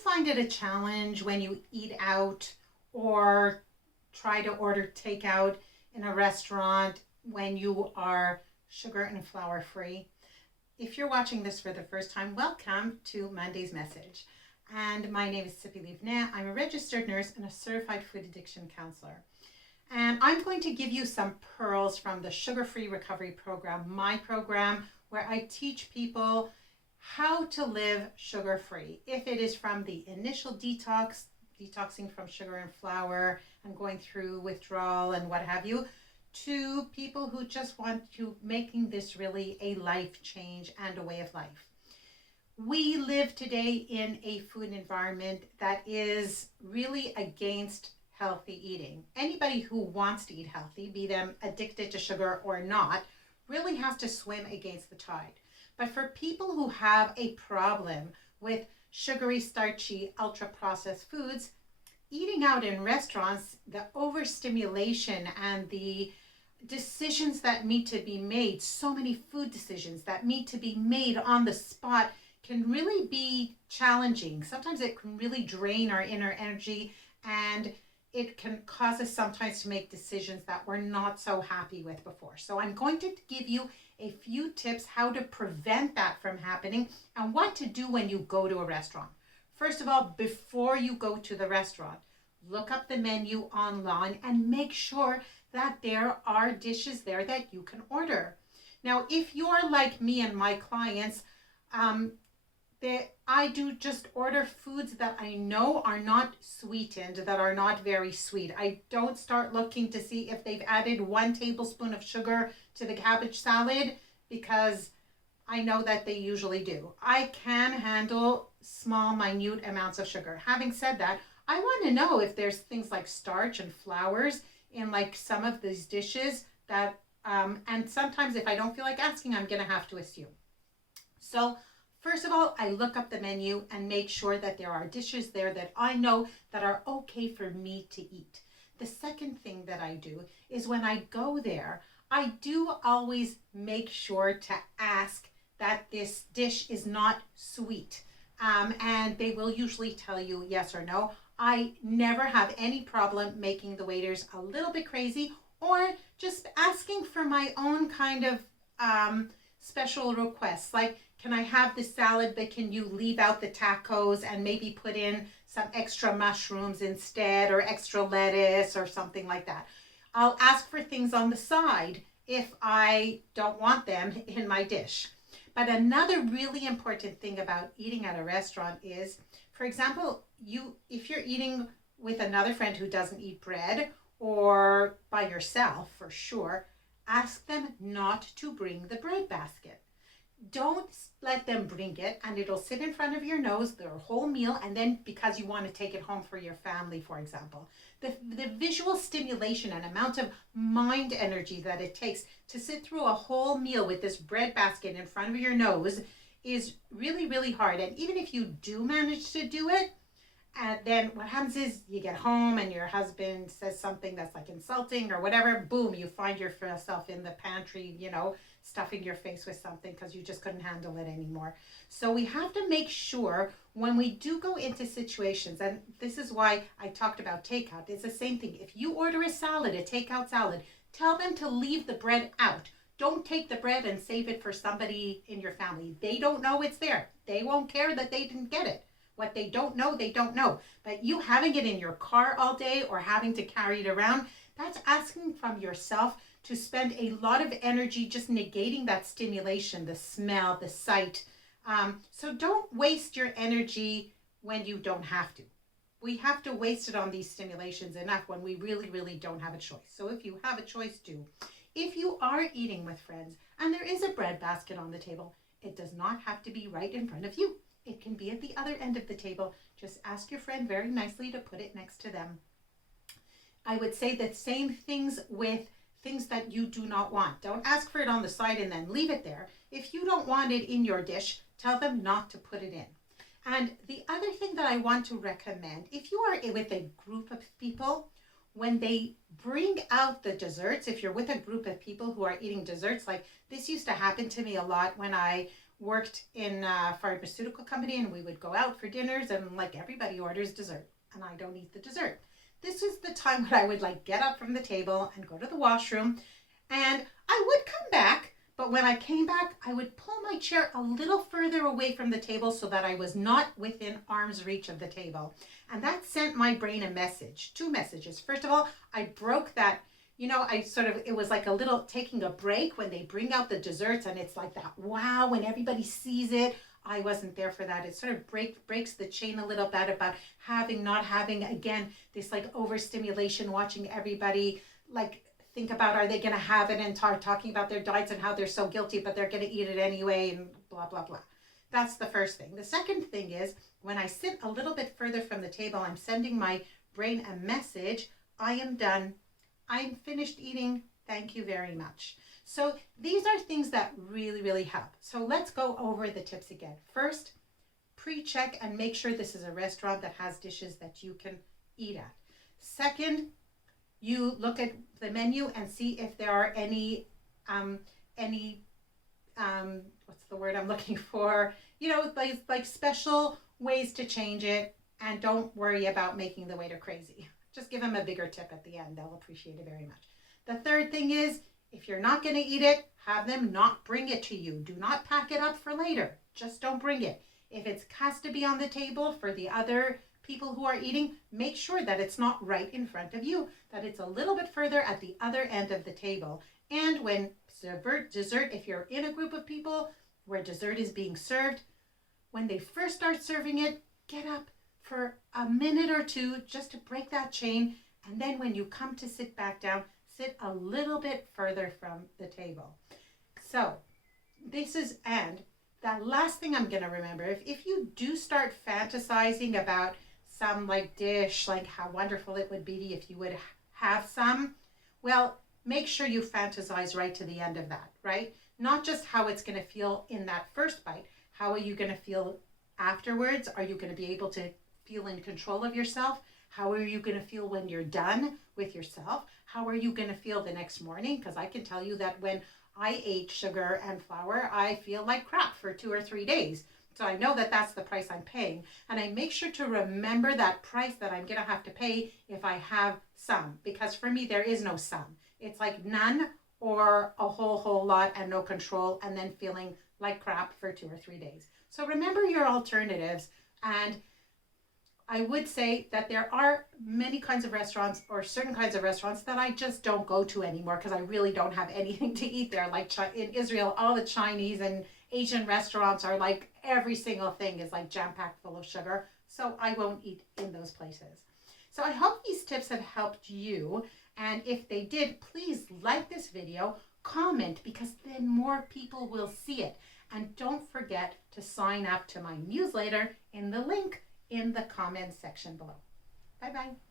find it a challenge when you eat out or try to order takeout in a restaurant when you are sugar and flour free? If you're watching this for the first time, welcome to Monday's Message. And my name is Sippy Livnet. I'm a registered nurse and a certified food addiction counselor. And I'm going to give you some pearls from the Sugar Free Recovery Program, my program, where I teach people how to live sugar free. If it is from the initial detoxing from sugar and flour and going through withdrawal and what have you, to people who just want to making this really a life change and a way of life. We live today in a food environment that is really against healthy eating. Anybody who wants to eat healthy, be them addicted to sugar or not, really has to swim against the tide. But for people who have a problem with sugary, starchy, ultra-processed foods, eating out in restaurants, the overstimulation and the decisions that need to be made, so many food decisions that need to be made on the spot, can really be challenging. Sometimes it can really drain our inner energy, and it can cause us sometimes to make decisions that we're not so happy with before. So I'm going to give you a few tips how to prevent that from happening and what to do when you go to a restaurant. First of all, before you go to the restaurant, look up the menu online and make sure that there are dishes there that you can order. Now, if you're like me and my clients, I do just order foods that I know are not sweetened, that are not very sweet. I don't start looking to see if they've added 1 tablespoon of sugar to the cabbage salad, because I know that they usually do. I can handle small, minute amounts of sugar. Having said that, I want to know if there's things like starch and flours in like some of these dishes that, and sometimes if I don't feel like asking, I'm going to have to assume. So first of all, I look up the menu and make sure that there are dishes there that I know that are okay for me to eat. The second thing that I do is when I go there, I do always make sure to ask that this dish is not sweet. And they will usually tell you yes or no. I never have any problem making the waiters a little bit crazy or just asking for my own kind of special requests. Like, can I have the salad, but can you leave out the tacos and maybe put in some extra mushrooms instead, or extra lettuce or something like that? I'll ask for things on the side if I don't want them in my dish. But another really important thing about eating at a restaurant is, for example, if you're eating with another friend who doesn't eat bread, or by yourself for sure, ask them not to bring the bread basket. Don't let them bring it, and it'll sit in front of your nose their whole meal, and then because you want to take it home for your family, for example. The visual stimulation and amount of mind energy that it takes to sit through a whole meal with this bread basket in front of your nose is really, really hard. And even if you do manage to do it, and then what happens is you get home and your husband says something that's like insulting or whatever, boom, you find yourself in the pantry, stuffing your face with something because you just couldn't handle it anymore. So we have to make sure when we do go into situations, and this is why I talked about takeout, it's the same thing. If you order a salad, a takeout salad, tell them to leave the bread out. Don't take the bread and save it for somebody in your family. They don't know it's there. They won't care that they didn't get it. What they don't know, they don't know. But you having it in your car all day or having to carry it around, that's asking from yourself to spend a lot of energy just negating that stimulation, the smell, the sight. So don't waste your energy when you don't have to. We have to waste it on these stimulations enough when we really, really don't have a choice. So if you have a choice, do. If you are eating with friends and there is a bread basket on the table, it does not have to be right in front of you. It can be at the other end of the table. Just ask your friend very nicely to put it next to them. I would say the same things with things that you do not want. Don't ask for it on the side and then leave it there. If you don't want it in your dish, tell them not to put it in. And the other thing that I want to recommend, if you are with a group of people, when they bring out the desserts, if you're with a group of people who are eating desserts, like this used to happen to me a lot when I worked in a pharmaceutical company, and we would go out for dinners, and like everybody orders dessert, and I don't eat the dessert. This is the time when I would like get up from the table and go to the washroom, and I would come back, but when I came back, I would pull my chair a little further away from the table so that I was not within arm's reach of the table. And that sent my brain a message, two messages. First of all, I broke that, it was like a little taking a break when they bring out the desserts and it's like that, wow, when everybody sees it. I wasn't there for that. It sort of breaks the chain a little bit about not having, again, this like overstimulation, watching everybody like think about, are they going to have it, and talking about their diets and how they're so guilty, but they're going to eat it anyway, and blah, blah, blah. That's the first thing. The second thing is when I sit a little bit further from the table, I'm sending my brain a message. I am done. I'm finished eating. Thank you very much. So these are things that really, really help. So let's go over the tips again. First, pre-check and make sure this is a restaurant that has dishes that you can eat at. Second, you look at the menu and see if there are any what's the word I'm looking for? Like special ways to change it, and don't worry about making the waiter crazy. Just give them a bigger tip at the end. They'll appreciate it very much. The third thing is, if you're not going to eat it, have them not bring it to you. Do not pack it up for later. Just don't bring it. If it has to be on the table for the other people who are eating, make sure that it's not right in front of you, that it's a little bit further at the other end of the table. And when dessert, if you're in a group of people where dessert is being served, when they first start serving it, get up for a minute or two just to break that chain. And then when you come to sit back down, sit a little bit further from the table. So and that last thing I'm going to remember, if you do start fantasizing about some like dish, like how wonderful it would be if you would have some, well, make sure you fantasize right to the end of that, right? Not just how it's going to feel in that first bite. How are you going to feel afterwards? Are you going to be able to feel in control of yourself? How are you going to feel when you're done with yourself? How are you going to feel the next morning? Because I can tell you that when I ate sugar and flour, I feel like crap for 2 or 3 days. So I know that that's the price I'm paying. And I make sure to remember that price that I'm going to have to pay if I have some. Because for me, there is no some. It's like none or a whole lot and no control, and then feeling like crap for 2 or 3 days. So remember your alternatives. And I would say that there are many kinds of restaurants, or certain kinds of restaurants, that I just don't go to anymore because I really don't have anything to eat there. Like in Israel, all the Chinese and Asian restaurants are like, every single thing is like jam-packed full of sugar. So I won't eat in those places. So I hope these tips have helped you. And if they did, please like this video, comment, because then more people will see it. And don't forget to sign up to my newsletter in the link in the comments section below. Bye-bye.